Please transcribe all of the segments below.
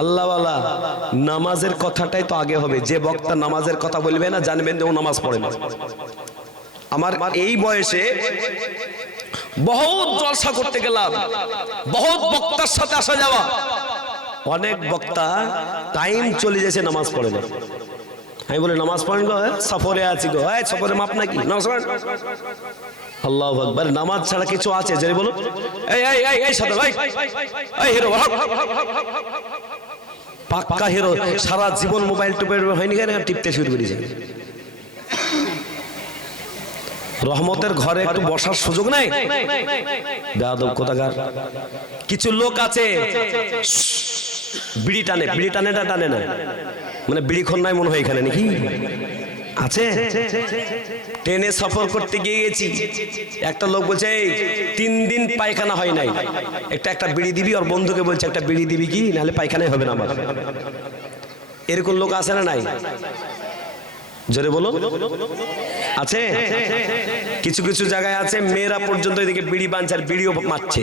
আল্লাহওয়ালা নামাজের কথাটাই তো আগে হবে। যে বক্তা নামাজের কথা বলবে না জানবেন যে ও নামাজ পড়ে না। আমার এই বয়সে বহুত জলসা করতে গেলাম, বহুত বক্তার সাথে আসা যাওয়া, অনেক বক্তা টাইম চলে যাচ্ছে নামাজ পড়ে না। আমি বলি নামাজ পড়েন গো, সফরে আছি গো, সফরে মাপ নাকি নামাজ পড়েন। আল্লাহু আকবার। নামাজ ছাড়া কিছু আছে যে বলো? এই এই এই এই সাদা ভাই, এই হিরো পাক্কা হিরো, সারা জীবন মোবাইল টিপে হয়নি কেন টিপতে শুরু করেছে। রহমতের ঘরে একটু বসার সুযোগ নাই। বেয়াদব কোথাকার। কিছু লোক আছে বিড়ি টানে, বিড়ি টানেটা টানে না, মানে বিড়ি খন্নায় মনে হয় এখানে নাকি আছে। ট্রেনে সফর করতে গিয়েছি, একটা লোক বলছে এই 3 দিন পায়খানা হয় নাই, একটা বিড়ি দিবি। ওর বন্ধুকে বলছে একটা বিড়ি দিবি কি, নাহলে পায়খানাই হবে না আমার। এরকম লোক আছে না নাই? জোরে বলো আছে। কিছু কিছু জায়গায় আছে মেয়েরা পর্যন্ত এদিকে বিড়ি বাঁধছে আর বিড়িও মারছে।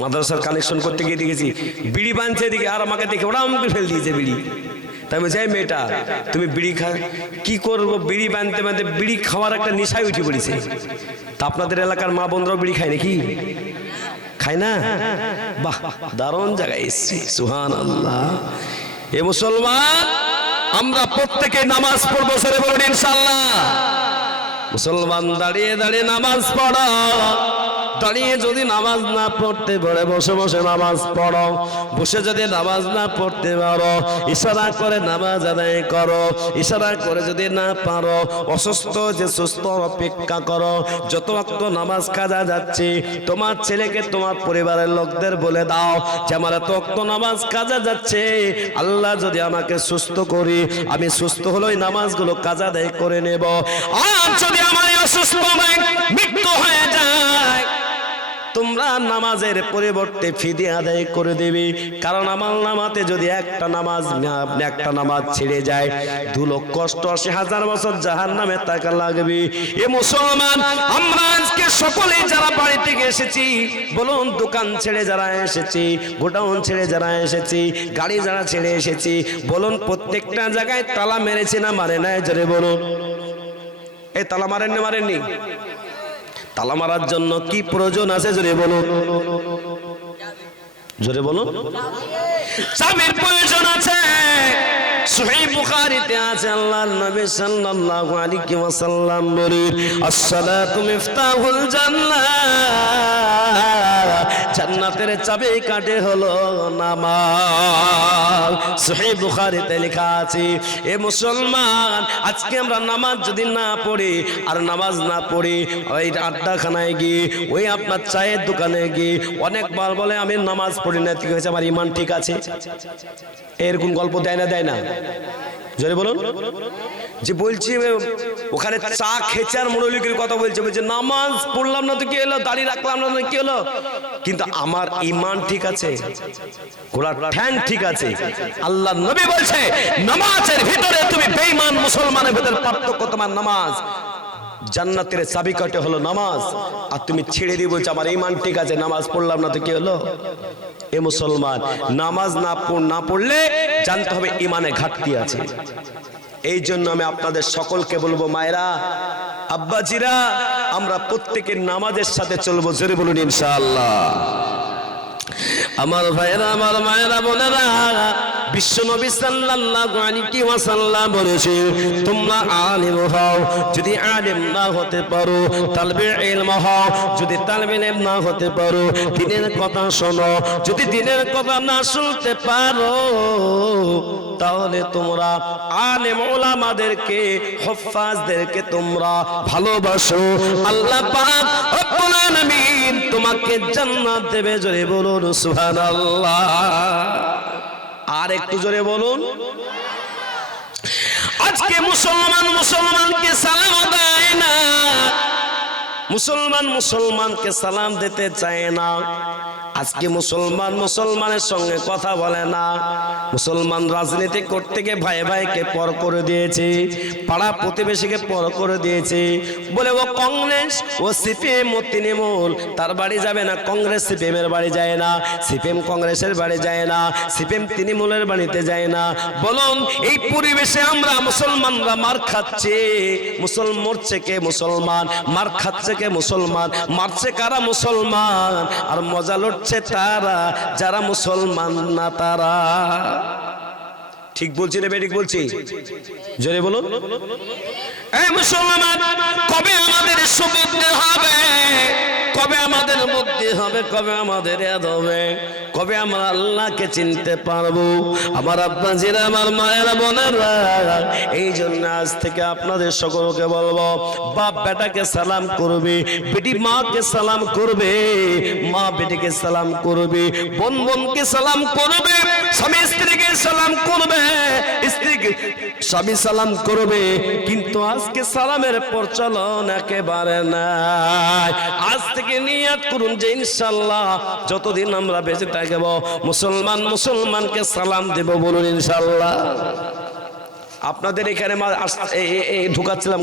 মাদ্রাসার কানেকশন করতে গিয়ে দেখেছি বিড়ি বাঁধছে এদিকে, আর আমাকে দেখে ওরা আমাকে ফেল দিয়েছে বিড়ি। তাই বলছে এই মেয়েটা তুমি বিড়ি খা, কি করবো? বিড়ি বাঁধতে বাঁধতে বিড়ি খাওয়ার একটা নেশায় উঠে পড়েছে। তা আপনাদের এলাকার মা বোনরাও বিড়ি খায় নাকি? খায় না? বাহ, দারুণ জায়গায় এসছি, সুবহানাল্লাহ। এ মুসলমান, আমরা প্রত্যেকে নামাজ পড়বো, সেরে বলুন ইনশাআল্লাহ। মুসলমান দাঁড়িয়ে দাঁড়িয়ে নামাজ পড়ো, দাঁড়িয়ে যদি নামাজ না পড়তে পারে বসে বসে নামাজ পড়ো, বসে যদি নামাজ না পড়তে পারো ইশারা করে নামাজ আদায় করো, ইশারা করে যদি না পারো অসুস্থ যে সুস্থ অপেক্ষা করো। যত ওয়াক্ত নামাজ কাজা যাচ্ছে তোমার ছেলেকে তোমার পরিবারের লোকদের বলে দাও যে আমার এত ওয়াক্ত নামাজ কাজা যাচ্ছে, আল্লাহ যদি আমাকে সুস্থ করি আমি সুস্থ হলে ওই নামাজগুলো কাজা আদায় করে নেব। আর যদি আমার অসুস্থ মৃত্যু হয়ে যায় তোমরা নামাজের পরিবর্তে ফিদিয়া আদায় করে দেবে। কারণ আমার নামাতে যদি একটা নামাজ ছেড়ে যায় 2,80,000 বছর জাহান্নামে থাকা লাগবে। এ মুসলমান, আমরা আজকে সকলে যারা বাড়ি থেকে এসেছি, বলুন দোকান ছেড়ে যারা এসেছি, গোডাউন ছেড়ে যারা এসেছি, গাড়ি যারা ছেড়ে এসেছি, বলুন প্রত্যেকটা জায়গায় তালা মেরেছি না মারে নাই? জোরে বলুন। এই তালা মারেননি? মারেননি? তালা মারার জন্য কি প্রয়োজন আছে? জোরে বলুন, জোরে বলুন। চাবির প্রয়োজন আছে। সহিহ বুখারীতে আছে আল্লাহর নবী সাল্লাল্লাহু আলাইহি ওয়াসাল্লাম বলেন আসসালাতু মিফতাহুল জান্নাহ, জান্নাতের চাবিকাঠি হলো নামাজ। সহিহ বুখারীতে লেখা আছে। এ মুসলমান, আজকে আমরা নামাজ যদি না পড়ি আর নামাজ না পড়ি ওই আড্ডাখানায় গিয়ে, ওই আপনার চায়ের দোকানে গিয়ে অনেকবার বলে আমি নামাজ পড়ি না, ঠিক আছে আমার ঈমান ঠিক আছে। এরকম গল্প দেয় না? দেয় না? জোরে বলুন। যে বলছি ওখানে চা খেছে আর মুরলিকের কথা বলছে, বলছে নামাজ পড়লাম না তো কি হলো, দাঁড়িয়ে রাখলাম না তো কি হলো, কিন্তু আমার ঈমান ঠিক আছে, ঘোড়ার ঠ্যাং ঠিক আছে। আল্লাহ নবী বলছে নামাজের ভিতরে তুমি বেঈমান মুসলমানের ভিতরে পার্থক্য তোমার নামাজ। জান্নাতের চাবিকাঠি হলো নামাজ, আর তুমি ছেড়ে দিয়ে বলছো আমার ঈমান ঠিক আছে, নামাজ পড়লাম না তো কি হলো। এ মুসলমান, নামাজ না পড়লে জানতে হবে ঈমানে ঘাটতি আছে। এই জন্য আমি আপনাদের সকলকে বলবো, মায়েরা আব্বাজিরা, আমরা প্রত্যেকের নামাজের সাথে চলবো। জোরে বলুন ইনশাআল্লাহ। আমার ভাইরা, আমার মায়েরা, বোনেরা, বিশ্ব নবী সাল্লাল্লাহু আলাইহি ওয়াসাল্লাম বলেছে তোমরা আলিম হও, যদি আলিম না হতে পারো তালবে ইলম হও, যদি তালবে ইলম না হতে পারো দ্বীনের কথা শোনো, যদি দ্বীনের কথা না শুনতে পারো তাহলে তোমরা আলেম উলামাদেরকে, হুফাজদেরকে তোমরা ভালোবাসো। আল্লাহ পাক রব্বুল আলামিন তোমাকে জান্নাত দেবে। জোরে বলুন সুবহানাল্লাহ। আর একটু জোরে বলুন। আজকে মুসলমানকে সালাম দেয় না, মুসলমানকে সালাম দিতে চায় না। আজকে মুসলমান মুসলমানের সঙ্গে কথা বলে না, মুসলমান রাজনীতি করতে গিয়ে ভাই ভাইকে পর করে দিয়েছে, পাড়া প্রতিবেশীকে পর করে দিয়েছে। বলে ও কংগ্রেস, ও সিপিএম, ও তৃণমূল, তার বাড়ি যাবে না। কংগ্রেস সিপিএমের বাড়ি যায় না, সিপিএম কংগ্রেসের বাড়ি যায় না, সিপিএম তৃণমূলের বাড়িতে যায় না। বলুন এই পরিবেশে আমরা মুসলমানরা মার খাচ্ছে, মুসলমান মরছে কে? মুসলমান। মার খাচ্ছে কে? মুসলমান। মারছে কারা? মুসলমান। আর মজা লুটছে তারা যারা মুসলমান না তারা। ঠিক বলছি না বেঠিক বলছি? জোরে বলুন। এই মুসলমান, কবে আমাদের সুবিধা হবে? কবে আমাদের বুদ্ধি হবে? কবে আমাদের ইয়াদ হবে? কবে আমরা আল্লাহকে চিনতে পারবো? আমার আব্বাজিরা, আমার মায়েরা, বোনেরা, এই জন্য আজ থেকে আপনাদের সকলকে বলবো, বাপ বেটাকে সালাম করবে, বেটি মাকে সালাম করবে, মা বেটিকে সালাম করবে, বোন বোনকে সালাম করবে, স্বামী স্ত্রীকে সালাম করবে, স্ত্রীকে স্বামী সালাম করবে। কিন্তু আজকে সালামের প্রচলন একেবারে নাই। আজ থেকে নিয়ত করুন যে ইনশাআল্লাহ যতদিন আমরা বেঁচে থাকব মুসলমান মুসলমানকে সালাম দেব। বলুন ইনশাআল্লাহ। আপনাদের এখানে ঢুকাচ্ছিলাম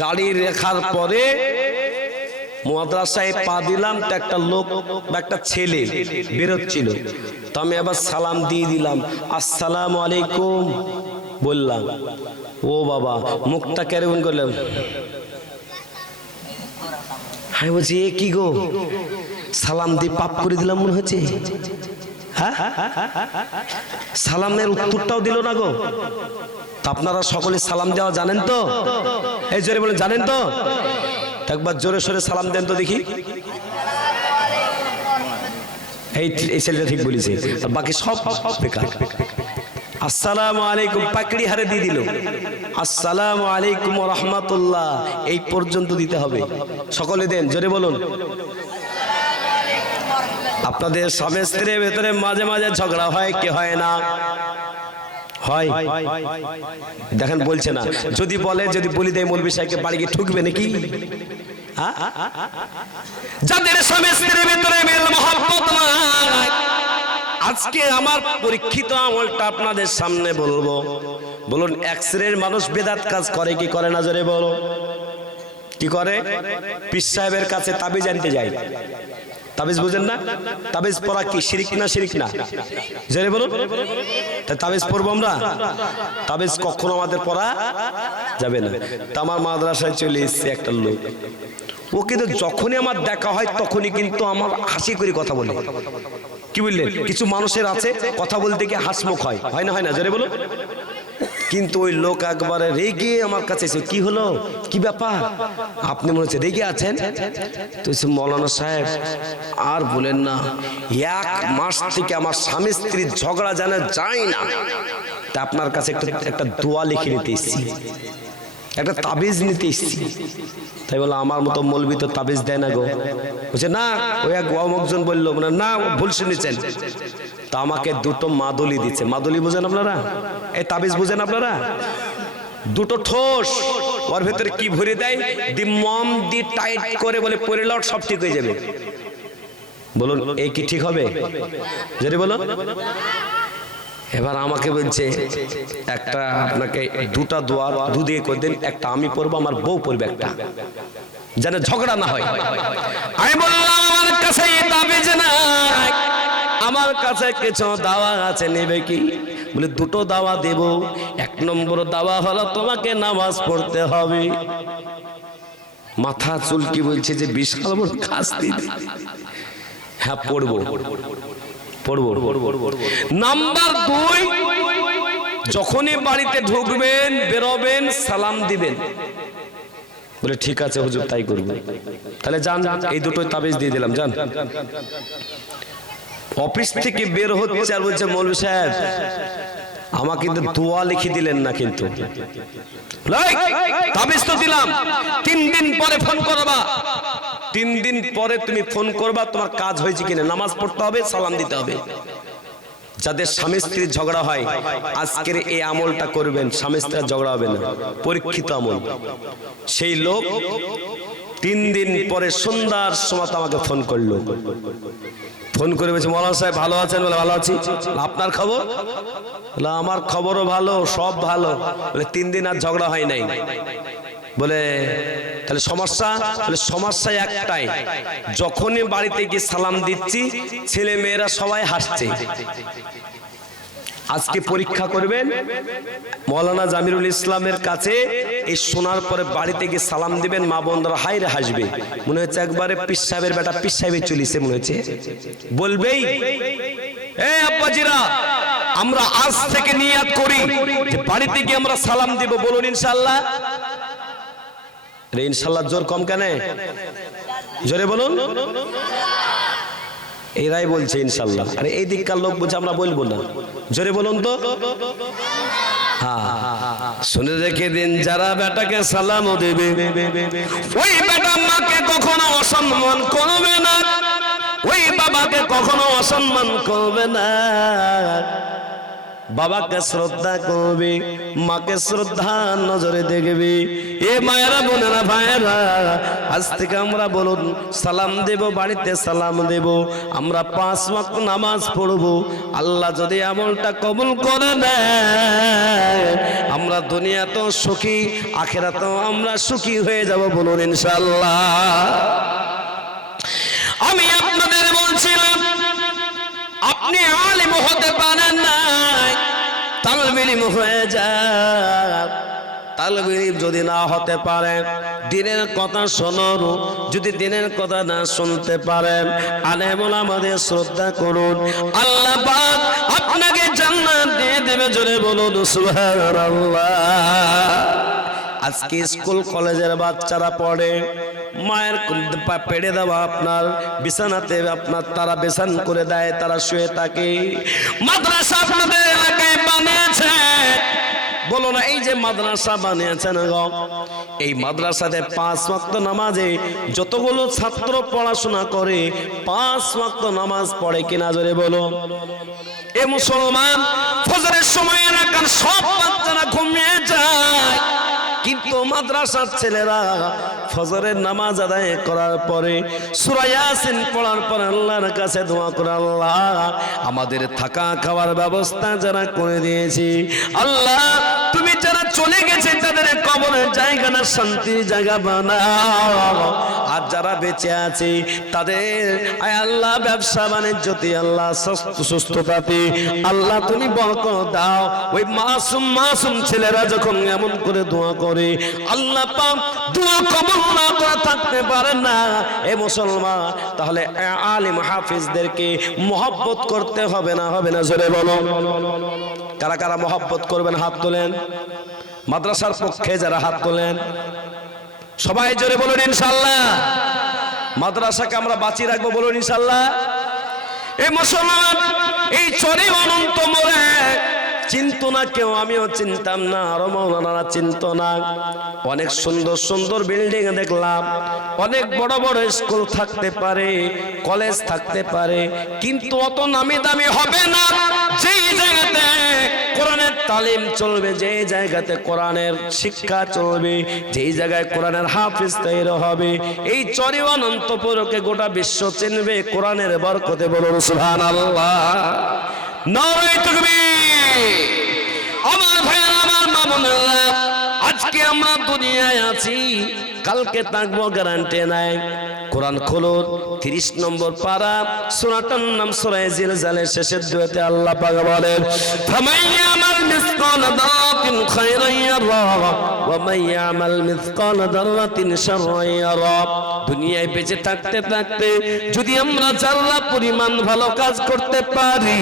গাড়ি রেখার পরে মাদ্রাসায় পা দিলাম, তো একটা লোক বা একটা ছেলে বেরোচ্ছিল, তো আমি আবার সালাম দিয়ে দিলাম, আসসালামু আলাইকুম বললাম। ও বাবা, মুখটা কেমন করলাম, আমি বলছি এ কি গো, সালাম দিয়ে পাপ করে দিলাম মনে হচ্ছে। হ্যাঁ, সালামের উত্তরটাও দিল না গো। আপনারা সকলে সালাম দেওয়া জানেন তো? এই জোরে বলেন, জানেন তো? একবার জোরে সোরে সালাম দেন তো দেখি। এই ছেলেটা ঠিক বলেছে, বাকি সব বেকার। আসসালামু আলাইকুম পাকড়ি হারে দিয়ে দিল, আসসালামু আলাইকুম ওয়া রাহমাতুল্লাহ এই পর্যন্ত দিতে হবে। সকলে দেন, জোরে বলুন। আপনাদের স্বামী স্ত্রীর ভেতরে মাঝে মাঝে ঝগড়া হয় কি হয় না? হয়। দেখেন বলছে না, যদি বলে, যদি বলি দেয় মৌলভী সাহেবকে বাড়ি গিয়ে ঠুকবে নাকি? যাদের স্বামী স্ত্রীর ভেতরে মেল মহব্বত নাই, আজকে আমার পরীক্ষিত আমলটা আপনাদের সামনে বলবো। বলুন, এক শ্রেণীর মানুষ বেদাত কাজ করে কি করে না? জোরে বলো। কি করে? পীর সাহেবের কাছে তাবিজ আনতে যায়। তাবিজ বুঝেন না? তাবিজ পড়া কি শিরক না? শিরক না? জোরে বলুন। তাবিজ পড়বো আমরা? তাবিজ কখনো আমাদের পড়া যাবে না। তা আমার মাদ্রাসায় চলে এসছে একটা লোক, ও কিন্তু যখনই আমার দেখা হয় তখনই কিন্তু আমার হাসি করে কথা বলে। কি বললেন? কিছু মানুষের আছে কথা বলতে গিয়ে হাসমুখ হয়, হয় না? হয় না? জোরে বলুন। কিন্তু ওই লোক একবারে রেগে আমার কাছে এসে, কি হলো, কি ব্যাপার, আপনি মনে হচ্ছে রেগে আছেন? তো মৌলানা সাহেব আর বলেন না, 1 মাস থেকে আমার স্বামী স্ত্রীর ঝগড়া জানা যায় না, তা আপনার কাছে একটা দোয়া লিখে নিতে এসেছি, একটা তাবিজ নিতে এসেছি। তাই বলো, আমার মতো মৌলবি তো তাবিজ দেয় না গো। বলছে না, ওই এক অমুকজন বললো, মানে না ভুল শুনেছেন। তা আমাকে 2টো মাদুলি দিচ্ছে। মাদুলি বুঝেন আপনারা? এই তাবিজ বুঝেন আপনারা? 2টো ঠোস, ওর ভেতরে কি ভরে দেয়, মম দি টাইট করে বলে পরে লট সব ঠিক হয়ে যাবে। বলুন এই কি ঠিক হবে? যদি বলো। এবার আমাকে বলছে একটা আপনাকে 2টা দোয়া দুদিকে করে দেন, একটা আমি পড়বো, আমার বউ পড়বে একটা, যেন ঝগড়া না হয়। আমি বললাম আমার কাছে তাবিজ নাই, আমার কাছে কিছু দাওয়া আছে, নেবে কি? বলে 2টো দাওয়া দেব। 1 নম্বর দাওয়া হলো তোমাকে নামাজ পড়তে হবে। মাথা চুলকি বলছে যে বিশাল বড় কাজ দিদি। হ্যাঁ পড়বো, পড়বো। নাম্বার 2, যখনই বাড়িতে ঢুকবেন বেরোবেন সালাম দিবেন। বলে ঠিক আছে হুজুর তাই করবো। তাহলে যান, এই 2টোই তাবিজ দিয়ে দিলাম, যান। অফিস থেকে বের হচ্ছে আর বলছে মৌলভী সাহেব আমাকে কিন্তু দোয়া লিখে দিলেন না, কিন্তু তাবিজ তো দিলাম, 3 দিন পরে ফোন করবা। 3 দিন পরে তুমি ফোন করবা, তোমার কাজ হয়েছে কিনা, নামাজ পড়তে হবে, সালাম দিতে হবে। যাদের স্বামী স্ত্রীর ঝগড়া হয় আজকের এই আমলটা করবেন, স্বামী স্ত্রীর ঝগড়া হবে না। পরীক্ষিত আমল। সেই লোক 3 দিন পরে সন্ধ্যার সময় আমাকে ফোন করলো, ফোন করে বলছে মৌলানা সাহেব ভালো আছেন? বলে ভালো আছি। আপনার খবর? বলে আমার খবরও ভালো, সব ভালো। বলে 3 দিন আর ঝগড়া হয় নাই। বলে তাহলে সমস্যা? বলে সমস্যা একটাই, যখনই বাড়িতে গিয়ে সালাম দিচ্ছি ছেলে মেয়েরা সবাই হাসছে। আজকে পরীক্ষা করবেন মৌলানা জামিরুল ইসলামের কাছে, এই শোনার পরে বাড়িতে গিয়ে সালাম দিবেন, মা বোনরা হাইরে হাসবে, মনে হচ্ছে একবারে পীর সাহেবের বেটা পীর সাহেবে চলিছে মনে হচ্ছে। বলবেই এই আব্বাজিরা আমরা আজ থেকে নিয়াত করি যে বাড়িতে গিয়ে আমরা সালাম দিব, বলুন ইনশাআল্লাহ। ইনশাআল্লাহ জোর কম কেন? জোরে বলুন। এরাই বলছে ইনশাআল্লাহ, আরে এই দিককার লোক বলছে আমরা বলবো না, জোরে বলুন তো। হ্যাঁ শুনে রেখে দিন, যারা বেটাকে সালাম দেবে ওই বেটা মাকে কখনো অসম্মান করবে না, ওই বাবাকে কখনো অসম্মান করবে না, বাবাকে শ্রদ্ধা করবে, মাকে শ্রদ্ধা নজরে দেখবে। এ মায়েরা বোনেরা ভাইয়েরা, আজ থেকে আমরা বলুন সালাম দেব, বাড়িতে সালাম দেব, আমরা 5 ওয়াক্ত নামাজ পড়ব। আল্লাহ যদি আমলটা কবুল করে দেয়, আমরা দুনিয়া তো সুখী, আখিরাতেও আমরা সুখী হয়ে যাব, বলুন ইনশাআল্লাহ। আমি আপনাদের বলছিলাম আপনি আলিম হতে পারেন না, তালবে ইলম হয়ে যান। তালবে ইলম যদি না হতে পারে, দিনের কথা শোনুন, যদি দিনের কথা না শুনতে পারেন, আলেম ওলামাদের শ্রদ্ধা করুন, আল্লাহ পাক আপনাকে জান্নাত দিয়ে দেবে, জোরে বলুন সুবহানাল্লাহ। আজকে স্কুল কলেজের বাচ্চারা পড়ে, মায়ের পেড়ে দেওয়া আপনার বিছানাতে আপনার তারা বিছান করে দেয়, তারা শুয়ে থাকে। মাদ্রাসা আপনাদের এলাকায় বানিয়েছে, বলো না এই যে মাদ্রাসা বানিয়েছেন গো, এই মাদ্রাসাতে 5 ওয়াক্ত নামাজে যতগুলো ছাত্র পড়াশোনা করে 5 ওয়াক্ত নামাজ পড়ে কিনা জোরে বলো। এ মুসলমান, ফজরের সময় এলাকার সব বাচ্চারা ঘুমিয়ে যায়, কিন্তু মাদ্রাসার ছেলেরা ফজরের নামাজ আদায় করার পরে সূরা ইয়াসিন পড়ার পর আল্লাহর কাছে দোয়া করে, আল্লাহ আমাদের থাকা খাওয়ার ব্যবস্থা যারা করে দিয়েছি, আল্লাহ তুমি যারা চলে গেছে তাদের কবরের জায়গাটা শান্তির জায়গা বানাও, আর যারা বেঁচে আছে তাদের আয় আল্লাহ ব্যবসা বাণিজ্যতে আল্লাহ সুস্থতাতে আল্লাহ তুমি বরকত দাও। ওই মাসুম ছেলেরা যখন এমন করে দোয়া করে, আল্লাহ পাক দোয়া কবুল না করে থাকতে পারে না। এ মুসলমান, তাহলে আলিম হাফিজদেরকে মহব্বত করতে হবে না, হবে না জোরে বলো। কারা কারা মহব্বত করবেন হাত তোলেন, মাদ্রাসার পক্ষে যারা হাত তোলেন সবাই জোরে বলুন ইনশাআল্লাহ। মাদ্রাসাকে আমরা বাঁচিয়ে রাখবো, বলুন ইনশাআল্লাহ। এই মুসলমান, এই চরে অনন্ত মোড়ে চিন্ত না কেউ, আমিও চিনতাম না, আরো মৌলানারা চিনত না। অনেক সুন্দর সুন্দর বিল্ডিং দেখলাম, অনেক বড় বড় স্কুল থাকতে পারে, কলেজ থাকতে পারে, কিন্তু অত নামি দামি হবে না যেই জায়গাতে কোরআনের তালিম চলবে, যেই জায়গাতে কোরআনের শিক্ষা চলবে, যেই জায়গায় কোরআনের হাফিজ তৈরি হবে। এই চরে অনন্তপুরকে গোটা বিশ্ব চিনবে কোরআনের বরকতে, বলুন সুবহানাল্লাহ। নারে তাকবীর। আমার ভাইয়েরা, আমার মা বোনেরা, আজকে আমরা দুনিয়ায় আছি, কালকে থাকবো গ্যারান্টি নাই। কোরআন খুলুন, 30 নম্বর পারা, সূরাটার নাম সূরা জিলজালের শেষের দুইতে আল্লাহ পাক বলেন, ফামাইয়ামাল মিসকাল দারাতিন খায়রান ইয়ারা ওয়া মাইয়ামাল মিসকাল দারাতিন শাররান ইয়ারা। দুনিয়ায় বেঁচে থাকতে থাকতে যদি আমরা যারা পরিমাণ ভালো কাজ করতে পারি,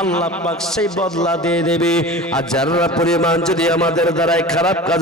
আল্লাহ পাক সেই বদলা দিয়ে দেবে, আর যারা পরিমাণ যদি আমাদের দ্বারাই খারাপ কাজ